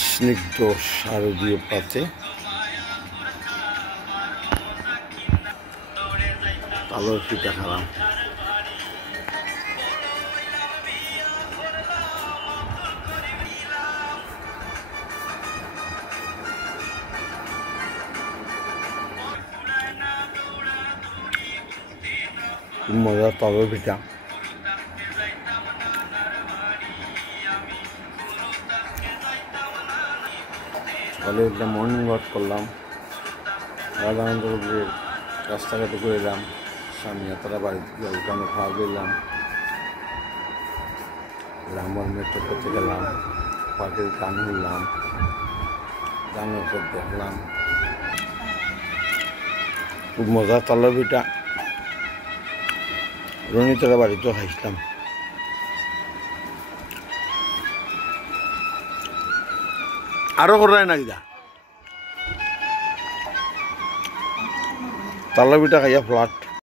স্নিগ্ধ শারদীয় পাতে তালের পিঠা খেলাম। খুব মজার তালের পিঠা। সকালে একটা মর্নিং ওয়াক করলাম, রাধানন্দপুরের রাস্তাঘাটে ঘুরলাম, স্বামীয়াতারা বাড়িতে ওখানে খাওয়া দিলাম, রামর মেট্রো করতে গেলাম, পাখির গান শুনলাম, গানের পর দেখলাম। খুব মজা তালের পিঠা। রনিতারা বাড়িতেও খাইছিলাম। আরো করায় না কিনা তালের পিঠা খাইয়া ফ্লাট।